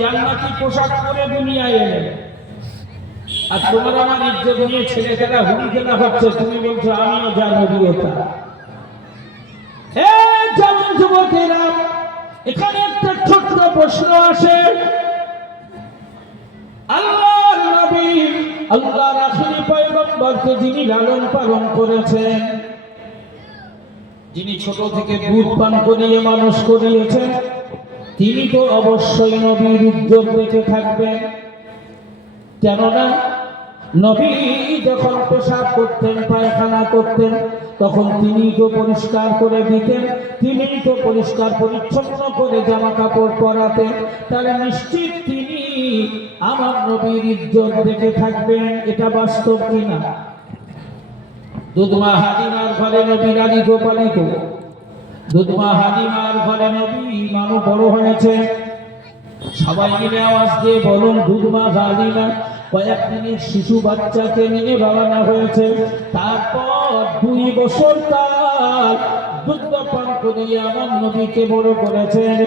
জান্নাতি পোশাক পরে দুনিয়ায় এলেন, আর তোমার আমার ইজ্জত নিয়ে ছেলে খেলা হুড়ি খেলা হচ্ছে, তুমি বলছো আমিও যা নবী ওটা। যেমন যুবকেরা, এখানে একটা ছোট্ট প্রশ্ন আসে, আল্লাহর নবী, আল্লাহর আখিরি পয়গম্বরকে যিনি লালন পালন করেছেন, যিনি ছোট থেকে দুধ পান করিয়ে মানুষ করিয়েছেন, তিনি তো অবশ্যই নবীর ইজ্জত দেখে থাকবেন। কেননা নবী যখন পেশাব করতেন, পায়খানা করতেন, তখন তিনি তো পরিষ্কার করে দিতেন, তিনি তো পরিষ্কার পরিচ্ছন্ন করে জামা কাপড় পরাতেন, তাহলে নিশ্চিত তিনি আমার নবীর ইজ্জত দেখে থাকবেন। এটা বাস্তব কিনা? দুধমা হালিমার ঘরে নবী লালিত পালিত, দুধমা হালিমার ঘরে নবী মানু বড় হয়েছে। সবাই মিলে আওয়াজ দিয়ে বলুন, দুধমা হালিমা কয়েকদিনের শিশু বাচ্চাকে নিয়ে বানানো হয়েছে। তারপর 2 বছর তার দুধ পান করিয়ে আমার নবীকে বড় করেছেন।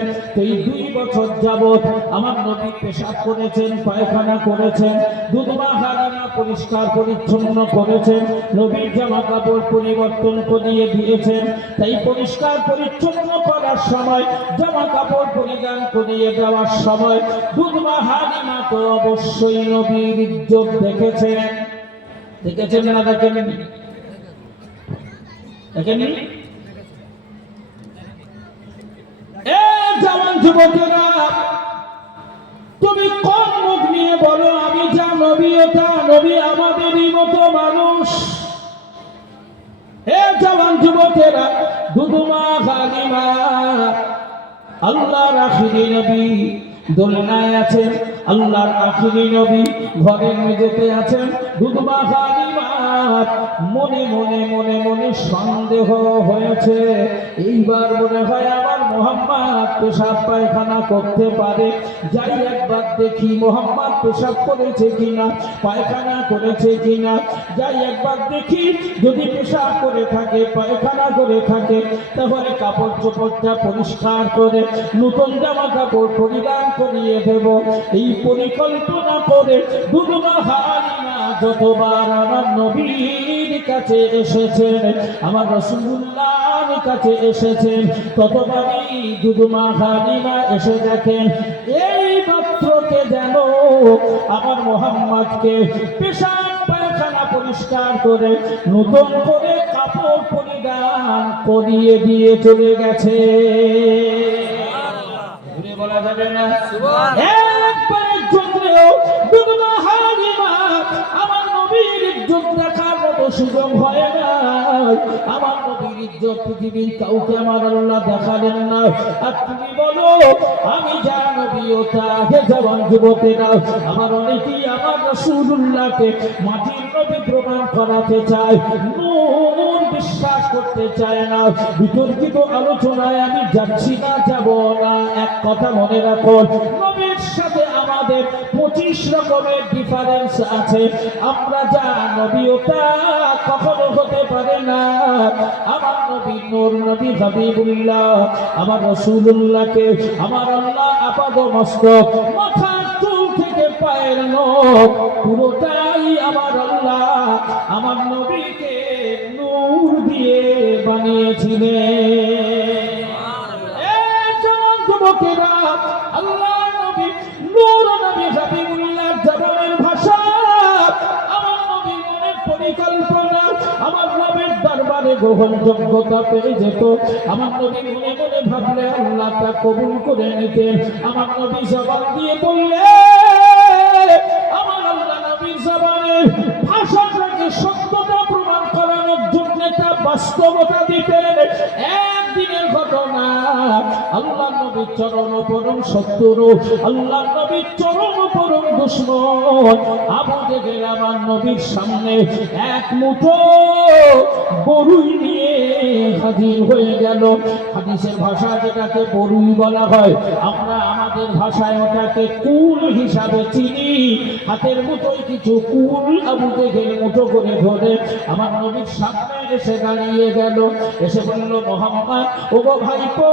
এই 2 বছর যাবৎ আমার নবী পেশাব করেছেন, পায়খানা করেছেন, দুধমা হালিমা পরিষ্কার পরিচ্ছন্ন করেছেন, নবীর জামা কাপড় পরিবর্তন করিয়ে দিয়েছেন। তাই পরিষ্কার পরিচ্ছন্ন করার সময়, জামা কাপড় পরিধান করিয়ে দেওয়ার সময় দুধমা হালিমা তো অবশ্যই নবীর ইজ্জত দেখেছেন। দেখেছেন না দেখেননি? দেখেননি? জওয়ান যুবকেরা, তুমি কোন মুখ নিয়ে বলো আমি যা নবী ওটা নবী আমাদেরই মতো মানুষ? হে জওয়ান যুবকেরা, দুধমা হালিমা আল্লাহর আখিরি নবী দোলনায় আছেন, আল্লাহর আখিরি নবী ঘরের মেঝেতে আছেন। দুধমা হালিমার মনে মনে মনে মনে সন্দেহ হয়েছে, এইবার মনে হয় আমার মোহাম্মদ পেশাব পায়খানা করতে পারে, যাই একবার দেখি মোহাম্মদ পেশাব করেছে কিনা, পায়খানা করেছে কিনা, যাই একবার দেখি। যদি পেশাব করে থাকে, পায়খানা করে থাকে, তাহলে কাপড় চোপড়টা পরিষ্কার করে নতুন জামা কাপড় পরিধান করিয়ে দেব। এই পরিকল্পনা করে দুধমা হালিমা যতবার আমার নবীর কাছে এসেছেন, আমার রাসূলুল্লাহর কাছে এসেছেন, ততবারই দুধমা হালিমা এসে দেখেন এই মাত্রকে যেন আমার মুহাম্মদকে পেশাব পায়খানা পরিষ্কার করে নতুন করে কাপড় পরিধান করিয়ে দিয়ে চলে গেছে। বলা যাবে না একবারের জন্যও দুধমা হালিমা আমার নবীর ইজ্জত দেখার মতো সুযোগ হয় না। আমার নবীর ইজ্জত পৃথিবীর কাউকে আমার আল্লাহ দেখালেন না। আর তুমি বলো আমি যা নবী ওটা? হে জওয়ান যুবকেরা, আমার অনেকেই আমার রাসূলুল্লাহকে মাটির নবী প্রমাণ করাতে চায়, নূর বিশ্বাস করতে চায় না। বিতর্কিত আলোচনায় আমি যাচ্ছি না, যাব না। এক কথা মনে রাখো, নবীর সাথে আমাদের 25 রকমের ডিফারেন্স আছে। আমরা যা নবী ওটা কখনো হতে পারে না। আমার নবী নূর, নবী হাবিবুল্লাহ, আমার রাসূলুল্লাহকে আমার আল্লাহ আপাদ মস্তক, মাথার চুল থেকে পায়ের নখ পুরোটাই আমার আল্লাহ আমার নবীকে নূর দিয়ে বানিয়েছিলেন। যুবকেরা, আল্লাহর নবী নূর, নবী হাবিবুল্লাহ জবানের ভাষা, আমার নবীর মনের পরিকল্পনা আমার নবীর দরবারে গ্রহণযোগ্যতা পেয়ে যেত। আমার নবী মনে মনে ভাবলে আল্লাহ তা কবুল করে নিতেন। আমার নবী জবান দিয়ে বললে আমার আল্লাহ নবীর জবানের ভাষাটাকে সত্যতা প্রমাণ করানোর জন্য তা বাস্তবতা দিতেন। একদিনের ঘটনা, আল্লাহ নবীর চরম পরম শত্রু, আল্লাহ নবীর চরম পরম দুশমন আবু জেহেল আমার নবীর সামনে এক মুঠো বরুই নিয়ে হাজির হয়ে গেল। হাদিসের ভাষা যেটাকে বরুই বলা হয়, আমরা আমাদের আমাদের ভাষায় ওটাকে কুল হিসাবে চিনি। হাতের মুঠোয় কিছু কুল আবু জেহেল মুঠো করে ধরে আমার নবীর সামনে এসে দাঁড়িয়ে গেল, এসে বলল, মুহাম্মদ ওগো ভাইপো,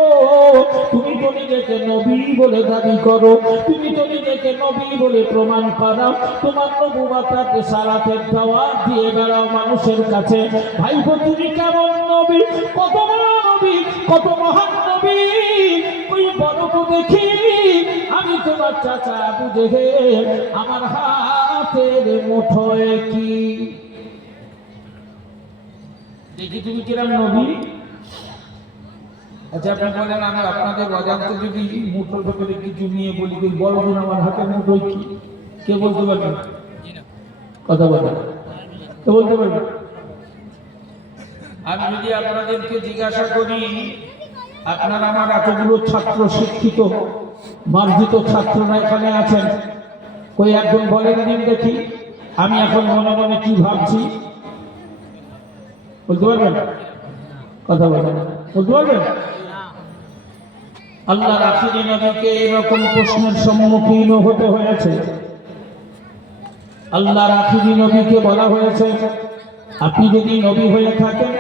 তুমি তো নিজেকে নবী বলে দাবি করো, তুমি তো নিজেকে নবী বলে প্রমাণ করাও, তোমার নবুওয়াতকে সালাতের দাওয়াত দিয়ে বেড়াও মানুষের কাছে। ভাইপো তুমি কেমন নবী, কত বড় নবী, কত মহান নবী, ওই বড় তো দেখি। আমি তোমার চাচা আবু জেহেল, আমার হাতের মুঠোয় কি দেখি তুমি কিরম নবী। আচ্ছা আপনি বলেন, আমি আপনাদের অজান্তে যদি মুঠোর ভেতরে কিছু নিয়ে বলি, বড় দিন আমার হাতের মুঠোয় কি, কে বলতে পারবেন? কথা বলেন, কে বলতে পারবেন? আমি যদি আপনাদেরকে জিজ্ঞাসা করি, আপনারা আমার এতগুলো ছাত্র, শিক্ষিত মার্জিত ছাত্ররা এখানে আছেন, ওই একজন বলেন দিন দেখি আমি এখন মনে মনে কি ভাবছি, বলতে পারবেন? কথা বলেন, বলতে পারবেন? আল্লাহর আখিরি নবীকে এরকম প্রশ্নের সম্মুখীন হতে হয়েছে। আল্লাহর আখিরি নবীকে বলা হয়েছে, আপনি যদি নবী হয়ে থাকেন,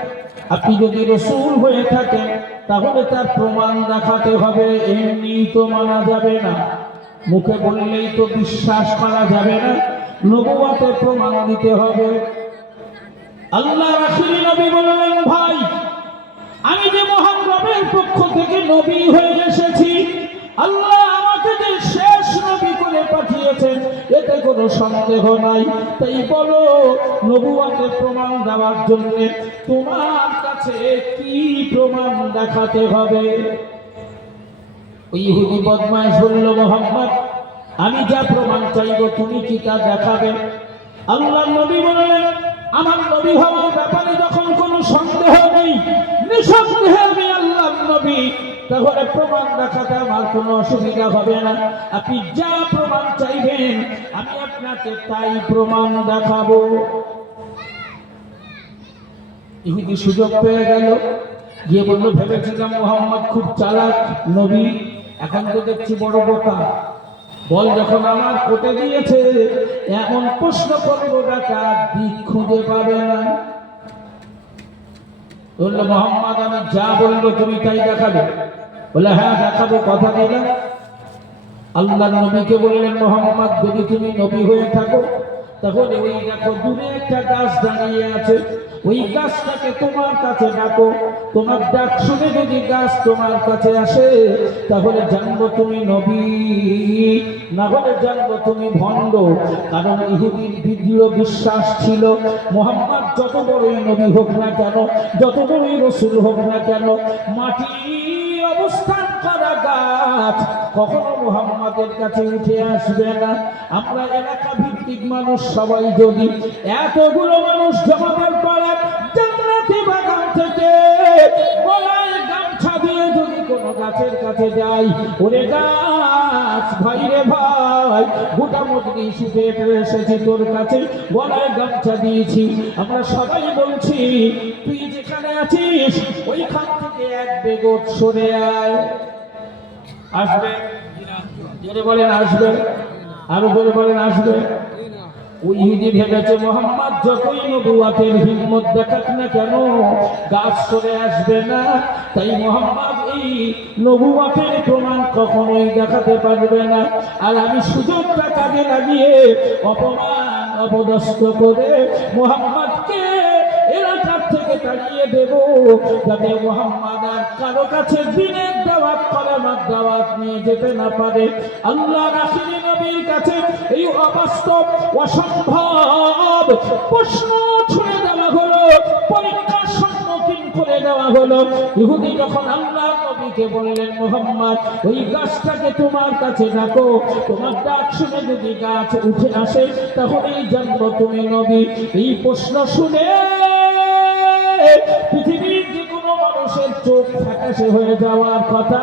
আপনি যদি রাসূল হয়ে থাকেন, তাহলে তার প্রমাণ দেখাতে হবে, এমনি তো মানা যাবে না, মুখে বললেই তো বিশ্বাস করা যাবে না, নবুওয়াতের প্রমাণ দিতে হবে। আল্লাহর আখিরি নবী বললেন, ভাই আমি যে মহান রবের পক্ষ থেকে নবী হয়ে এসেছি, আল্লাহ আমাকে যে শেষ নবী করে পাঠিয়েছেন এতে কোনো সন্দেহ নাই, তাই বলো নবুওয়াতের প্রমাণ দেওয়ার জন্য তোমার কাছে কি প্রমাণ দেখাতে হবে? ওই ইহুদি বদমাশ বলল, মুহাম্মদ আমি যা প্রমাণ চাইব তুমি কি তা দেখাবে? আল্লাহর নবী বললেন, আমার নবী হওয়ার ব্যাপারে যখন কোনো সন্দেহ নেই, নিঃসন্দেহে আমি আল্লাহর নবী, তাহলে প্রমাণ দেখাতে আমার কোনো অসুবিধা হবে না। আপনি যা প্রমাণ চাইবেন আমি আপনাকে তাই প্রমাণ দেখাবো। ইহুদি সুযোগ পেয়ে গেল, গিয়ে বলল, ভেবেছিলাম মুহাম্মদ খুব চালাক নবী, এখন তো দেখছি বড় বোকা। বল যখন আমার কোটে দিয়েছে, এমন প্রশ্ন করবো ডাকা দিক খুঁজে পাবে না। বললো, মুহাম্মদ আমি যা বলবো তুমি তাই দেখাবে? বলে হ্যাঁ দেখাবো, কথা দিলাম। আল্লাহর নবীকে বললেন, মুহাম্মদ যদি তুমি নবী হয়ে থাকো, তাহলে ওই দেখো দূরে একটা গাছ দাঁড়িয়ে আছে, ওই গাছটাকে তোমার কাছে ডাকো, তোমার ডাক শুনে যদি গাছ তোমার কাছে আসে তাহলে জানবো তুমি নবী, না হলে জানবো তুমি ভণ্ড। কারণ ইহুদির দৃঢ় বিশ্বাস ছিল, মুহাম্মদ যত বড়ই নবী হোক না কেন, যত বড়ই রাসূল হোক না কেন, মাটি অবস্থান করা গাছ কখনো মুহাম্মাদের কাছে উঠে আসবে না। আমরা এলাকা ভিত্তিক মানুষ সবাই যদি এতগুলো মানুষ জমাদের পরে জান্নাতি বাগান থেকে গলায় গামছা দিয়ে যদি কোনো গাছের কাছে যাই, ওরে গাছ ভাই রে ভাই, গোটা মজলি ছুটে এসেছি তোর কাছে, গলায় গামছা দিয়েছি, আমরা সবাই বলছি তুই যেখানে আছিস ওইখান থেকে এক বেগত সরে আয়। আসবে? জোরে বলেন আসবে, আরো জোরে বলেন আসবে। ওই ইহুদি ভেবেছে মুহাম্মদ যতই নবুওয়াতের হিম্মত দেখাক না কেন গাছ সরে আসবে না, তাই মুহাম্মদ এই নবুওয়াতের প্রমাণ কখনোই দেখাতে পারবে না। আর আমি সুযোগটা কাজে লাগিয়ে অপমান অপদস্থ করে মুহাম্মদকে এলাকার থেকে তাড়িয়ে দেব, যাতে মুহাম্মদ আর কারো কাছে দিনের দাওয়াত কলেমার দাওয়াত নিয়ে যেতে না পারে। আল্লাহর আখিরি নবীর কাছে এই অবাস্তব অসম্ভব প্রশ্ন ছুড়ে দেওয়া হলো, পরীক্ষার সম্মুখীন করে দেওয়া হলো। ইহুদি যখন আল্লাহর নবীকে বললেন, মুহাম্মদ ওই গাছটাকে তোমার কাছে ডাকো, তোমার ডাক শুনে যদি গাছ উঠে আসে তাহলেই জানবো তুমি নবী। এই প্রশ্ন শুনে পৃথিবীর যে কোনো মানুষের চোখ ফ্যাকাশে হয়ে যাওয়ার কথা,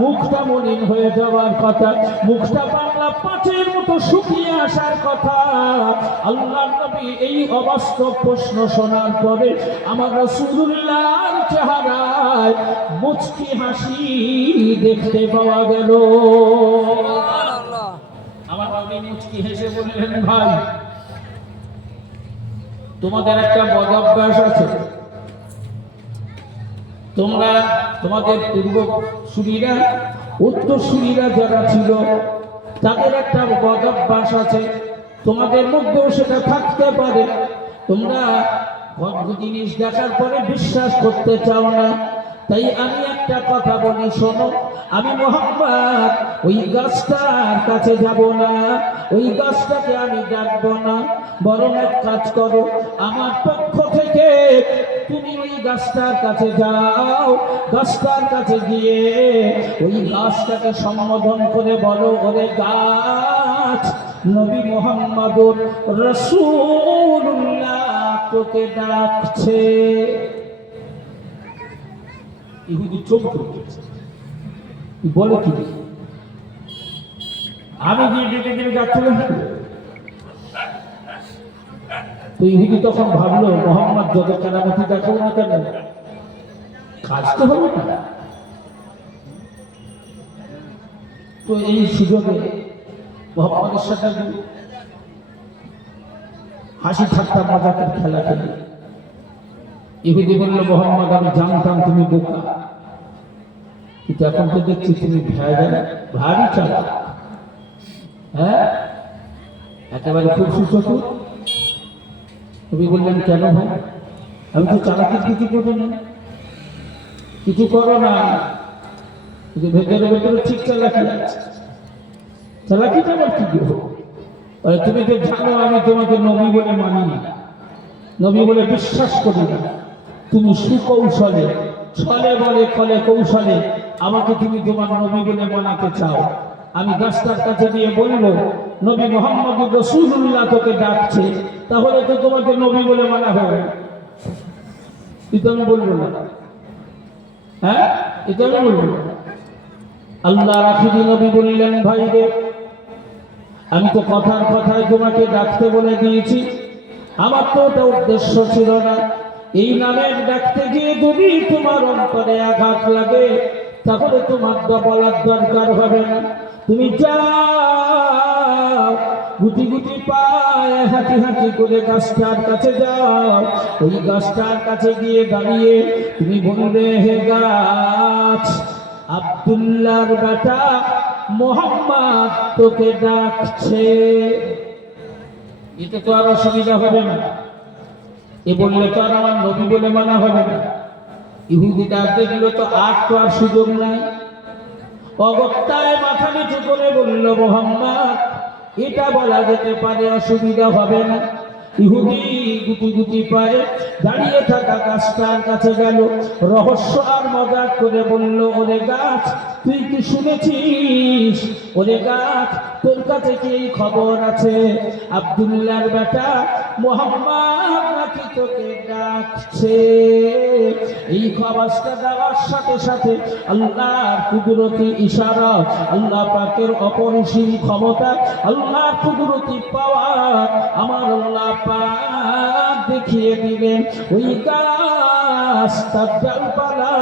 মুখটা মলিন হয়ে যাওয়ার কথা, মুখটা বাংলা পাঁচের মতো শুকিয়ে আসার কথা। আল্লাহর নবী এই অবাস্তব প্রশ্ন শোনার পরে আমার রাসূলুল্লাহর চেহারায় মুচকি হাসি দেখতে পাওয়া গেল। ভাই তোমাদের একটা বদ অভ্যাস আছে, তোমরা তোমাদের পূর্বসূরীরা উত্তরসূরীরা যারা ছিল তাদের একটা বদ অভ্যাস আছে, তোমাদের মধ্যেও সেটা থাকতে পারে। তোমরা জিনিস দেখার পরে বিশ্বাস করতে চাও না, তাই আমি একটা কথা বলি শোনো। আমি মুহাম্মদ ওই গাছটার কাছে যাব না, ওই গাছটাকে আমি ডাকবো না, বরং এক কাজ করো, আমার পক্ষ থেকে তুমি ওই গাছটার কাছে যাও, গাছটার কাছে গিয়ে ওই গাছটাকে সম্বোধন করে বলো, ওরে গাছ, নবী মুহাম্মদুর রাসূলুল্লাহ তোকে ডাকছে। ইহুদি চমকে উঠেছে, বলে কি আমি গিয়ে ডেকে গেলে যাচ্ছিলাম। তো ইহুদি তখন ভাবলো মোহাম্মদ যত কেরামতি দেখাবো না কেন, কাজ তো হবে না। তো এই সুযোগে মোহাম্মদের সাথে হাসি ঠাট্টা মজাকের খেলা খেলি। ইহুদি বলল, মোহাম্মদ আমি জানতাম তুমি বোকা, কিন্তু এখন তো দেখছি তুমি ভারী চালাক। হ্যাঁ, একেবারে খুব সুচতুর। তুমি বললেন কেন ভাই? আমি তো চালাকির কিছু করবো না, কিছু করো না, কিন্তু ভেতরে ভেতরে ঠিক চালাকি আছে। চালাকিটা আমার কি করবো? তুমি তো জানো আমি তোমাকে নবী বলে মানি না, নবী বলে বিশ্বাস করি না। তুমি সুকৌশলে ছলে বলে কলে কৌশলে আমাকে তুমি তোমার নবী বলে মানাতে চাও। আমি গাছটার কাছে দিয়ে বলবো নবী মুহাম্মদ রাসূলুল্লাহ তোকে ডাকছে, তাহলে তো তোমাকে নবী বলে মানা হবে। এটা আমি বলবো না, হ্যাঁ, এটা আমি বলবো না। আল্লাহ রাসূল নবী বললেন, ভাই রে, আমি তো কথার কথায় তোমাকে ডাকতে বলে দিয়েছি, আমার তো ওটা উদ্দেশ্য ছিল না। এই নামে ডাকতে গিয়ে যদি তোমার অন্তরে আঘাত লাগে তাহলে তোমার বলার দরকার হবে না। তুমি যাও, গুটি গুটি পায়ে হাঁটি হাঁটি করে গাছটার কাছে যাও, ওই গাছটার কাছে গিয়ে দাঁড়িয়ে তুমি বলবে, হে গাছ, আব্দুল্লাহর বেটা মুহাম্মদ তোকে ডাকছে। এতে তো আর অসুবিধা হবে না, এ বললে তো আর আমার নবী বলে মানা হবে না। ইহুদিটা দেখলো তো আর সুযোগ নাই, অগত্যায় মাথা নিচু করে বলল, মুহাম্মদ এটা বলা যেতে পারে, অসুবিধা হবে না। ইহুদি গুটি গুটি পায়ে দাঁড়িয়ে থাকা গাছটার কাছে গেল, রহস্য আর মজাক করে বলল, ওরে গাছ, তুই কি শুনেছিস? ওরে গাছ, তোর কাছে কি এই খবর আছে আব্দুল্লাহর বেটা মুহাম্মদ নাকি তোকে ডাকছে? এই খবরটা দেওয়ার সাথে সাথে আল্লাহর কুদরতি ইশারা, আল্লাহ পাকের অপরিসীম ক্ষমতা, আল্লাহর কুদরতি পাওয়ার আমার আল্লাহ পাক দেখিয়ে দিলেন। ওই গাছ তার ডালপালা,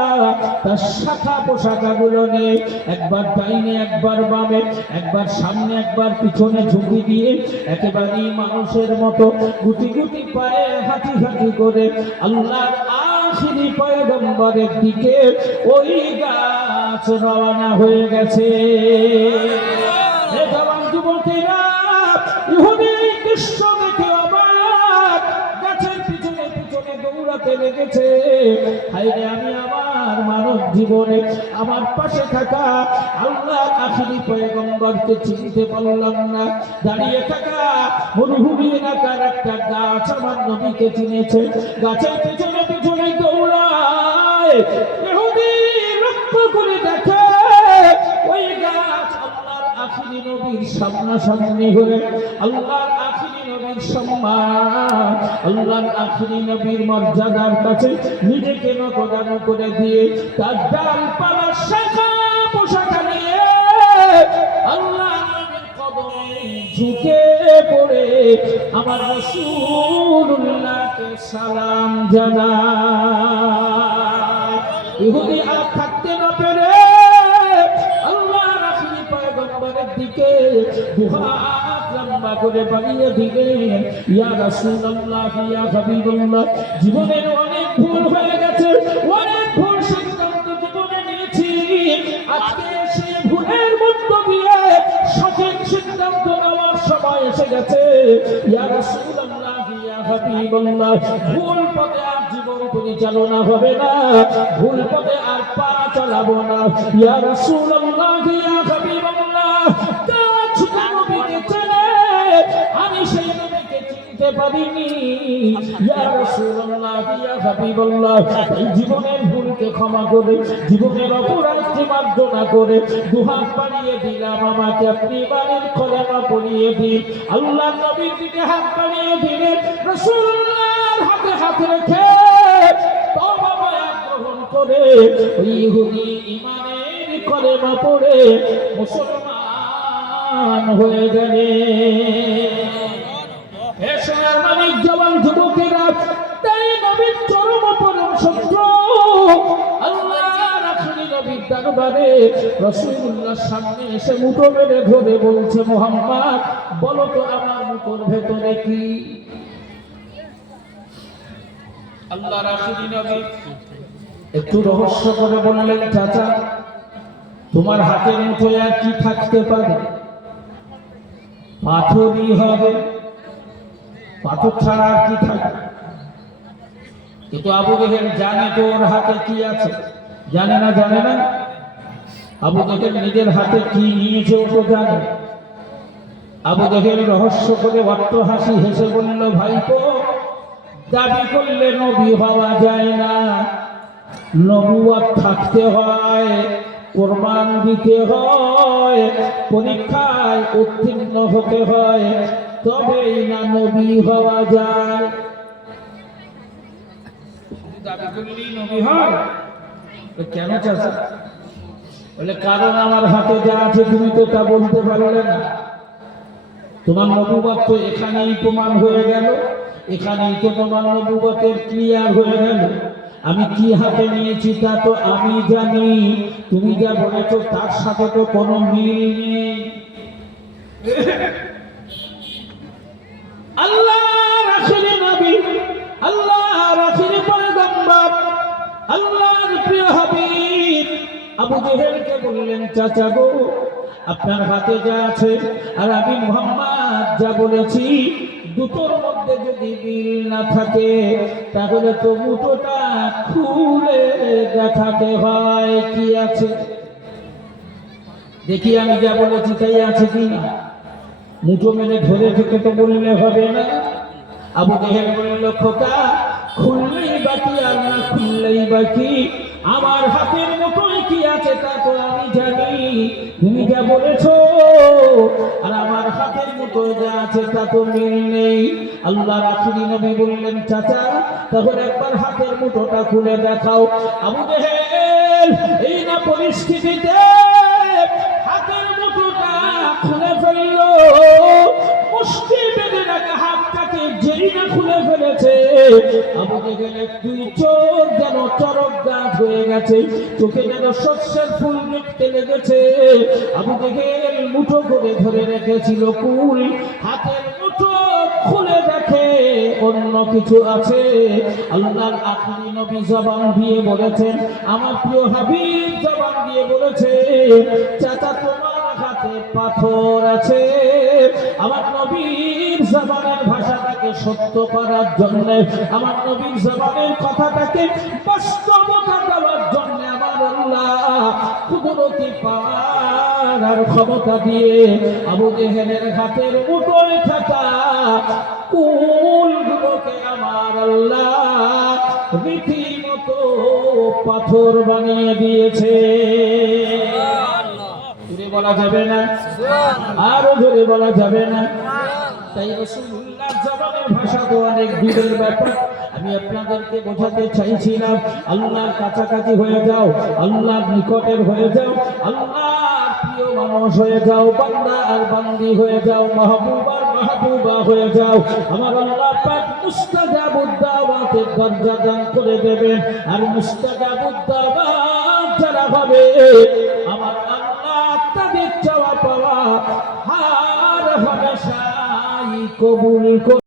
তার শাখা পোশাকাগুলো নিয়ে একবার ডাইনে একবার বামে, একবার সামনে একবার পিছনে ঝুঁকি দিয়ে একেবারেই মানুষের মতো গুটি গুটি পায়ে হাঁটি হাঁটি করে আল্লাহর আখিরি পয়গম্বরের দিকে ওই গাছ রওনা হয়ে গেছে। হে জওয়ান যুবকেরা, ইহুদি দৃশ্য দেখে অবাক, গাছের পিছনে পিছনে দৌড়াতে লেগেছে। হায়রে, আমি আমার মানব জীবনে আমার পাশে থাকা আল্লাহর আখিরি পয়গম্বরকে চিনতে পারলাম না। দাঁড়িয়ে থাকা মরুভূমি এলাকার একটা গাছ আমার নবীকে চিনেছে, গাছের পিছনে পিছনে দৌড়ায়। ইহুদি লক্ষ্য করে দেখে ওই গাছ আল্লাহর আখিরি নবীর সামনাসামনি হয়ে আল্লাহর আখিরি নবীর সম্মান, আল্লাহর আখিরি নবীর মর্যাদার কাছে নিজেকে নতদান করে দিয়ে তার ডালপালা শাখা পোশাকা নিয়ে আল্লাহ নবীর কদমে ঝুঁকে পড়ে আমার রাসূলুল্লাহকে সালাম জানায়। ইহুদি আর থাকতে না পেরে আল্লাহর আখিরি পয়গম্বরের দিকে দুহাত লম্বা করে বাড়িয়ে দিলেন, ইয়া রাসূলুল্লাহ, ইয়া হাবিবাল্লাহ, জীবনের অনেক ভুল হয়ে গেছে, অনেক ভুল সিদ্ধান্ত জীবনে নিয়েছি, আজকে সেই ভুলের মধ্য দিয়ে সঠিক সিদ্ধান্ত নেওয়ার সময় এসে গেছে। ইয়া রাসূলুল্লাহ, ইয়া হাবিবাল্লাহ, ভুল পথে আর জীবন পরিচালনা হবে না, ভুল পথে আর পা চালাবো না। ইয়া রাসূলুল্লাহ, ইয়া হাবিবাল্লাহ, কাছ নবীকে চেনে, আমি সেই নবীকে চিনতে পারিনি। ইয়া রাসূলুল্লাহ, ইয়া হাবিবাল্লাহ, এই জীবনের ভুলকে ক্ষমা করে, জীবনের অপরাধকে মার্জনা করে দুহাত বাড়িয়ে দিলাম, আমাকে আপনি বাড়ির কলেমা পড়িয়ে দিন। আল্লাহ নবীর দিকে হাত বাড়িয়ে দিলেন, রাসূলুল্লাহর হাতে হাত রেখে তওবা বয়ান গ্রহণ করে ওই ইহুদি ঈমানের কলেমা পড়ে মুসলমান হয়ে গেলেন। হে সোনার মানিক জওয়ান যুবকেরা, তাই নবীর চরম পরম শত্রু আল্লাহর আখেরি নবীর দরবারে রাসূলুল্লাহর সামনে এসে মুঠো মেরে ধরে বলছে, মুহাম্মদ, বলো তো আমার মুখের ভেতরে কি? আল্লাহর আখেরি নবী একটু রহস্য করে বললেন, চাচা, তোমার হাতের মুঠোয় আর কি থাকতে পারে? পাথরই হবে, পাথর ছাড়া আর কি থাকে? কিন্তু আবু জেহেল জানে তো ওর হাতে কি আছে, জানে না? জানে না? আবু জেহেল নিজের হাতে কি নিয়েছে ও তো জানে। আবু জেহেল রহস্য করে অট্ট হাসি হেসে বলল, ভাইপো, দাবি করলে নবী হওয়া যায় না, নবুয়ত থাকতে হয়, কোরবান দিতে হয়, পরীক্ষায় উত্তীর্ণ হতে হয়, তবেই না নবী হওয়া যায়। দাবি করলেই নবী হয়? কেন চাচা? বলে, কারণ আমার হাতে যা আছে তুমি তো তা বলতে পারলে না। তোমার নবুয়ত তো এখানেই প্রমাণ হয়ে গেল, এখানেই তো তোমার নবুয়তের ক্লিয়ার হয়ে গেল। আমি কি হাতে নিয়েছি তা তো আমি জানি, তুমি যা বলেছো তার সাথে তো কোনো মিল নেই। আল্লাহর আখেরি নবী, আল্লাহর আখেরি পয়গম্বর, আল্লাহর প্রিয় হাবিব আবু জেহেলকে বললেন, চাচা গো, আপনার হাতে যা আছে আর আমি মুহাম্মদ যা বলেছি, দুটোর মধ্যে যদি মিল না থাকে তাহলে তো মুঠোটা খুলে দেখাতে হয় কি আছে। দেখি আমি যা বলেছি তাই আছে কি না। মুঠো মেরে ধরে থেকে তো বললে হবে না। আবু জেহেল বলল, খোকা, খুললেই বাকি আর না খুললেই বাকি, আমার হাতের মুঠোয় কি আছে তা তো আমি জানি, তুমি যা বলেছো আর আমার হাতের মুঠোয় যা আছে তা তো মিল নেই। আল্লাহর আখেরি নবী বললেন, চাচা, তাহলে একবার হাতের মুঠোটা খুলে দেখাও। আবু জেহেল এই না পরিস্থিতিতে হাতের মুঠোটা খুলে ফেলল, মুষ্টি বেঁধে রাখা হাতটাকে যেই না খুলে ফেলেছে, আবু জেহেলের দুই চোখ যেন চরক গাছ হয়ে গেছে, চোখে যেন শস্যের ফুল দেখতে লেগেছে। আবু জেহেল মুঠো করে ধরে রেখেছিল কুল, হাতের মুঠো খুলে দেখে অন্য কিছু আছে। আল্লাহর আখেরি নবী জবান দিয়ে বলেছেন, আমার প্রিয় হাবিব জবান দিয়ে বলেছে, চাচা, তোমার হাতে পাথর আছে। আমার নবীর জবানের ভাষাটাকে সত্য করার জন্য, আমার নবীর জবানের কথাটাকে বাস্তবতা দেওয়ার জন্য আমার আল্লাহ কুদরতি পাওয়ার আর ক্ষমতা দিয়ে আবু জেহেলের হাতের মুঠোয় থাকা কুলগুলোকে আমার আল্লাহ রীতিমতো পাথর বানিয়ে দিয়েছে। জোরে বলা যাবে না? আরো জোরে বলা যাবে না? তাই রাসূলুল্লাহ জবানের ভাষা তো অনেক দূরের ব্যাপার। আমি আপনাদেরকে বোঝাতে চাইছিলাম, আল্লাহর কাছাকাছি হয়ে যাও, আল্লাহর নিকটের হয়ে যাও, আল্লাহর প্রিয় মানুষ হয়ে যাও, বান্দা আর বান্দি হয়ে যাও, মাহবুব আর মাহবুবা হয়ে যাও। আমার আল্লাহ পাক মুস্তাজাবুদ দাওয়াতের দরজা দান করে দেবেন। আর মুস্তাজাবুদ দাওয়াত যারা হবে, আমার আল্লাহ তাদের চাওয়া পাওয়া হার হমেশা কবুল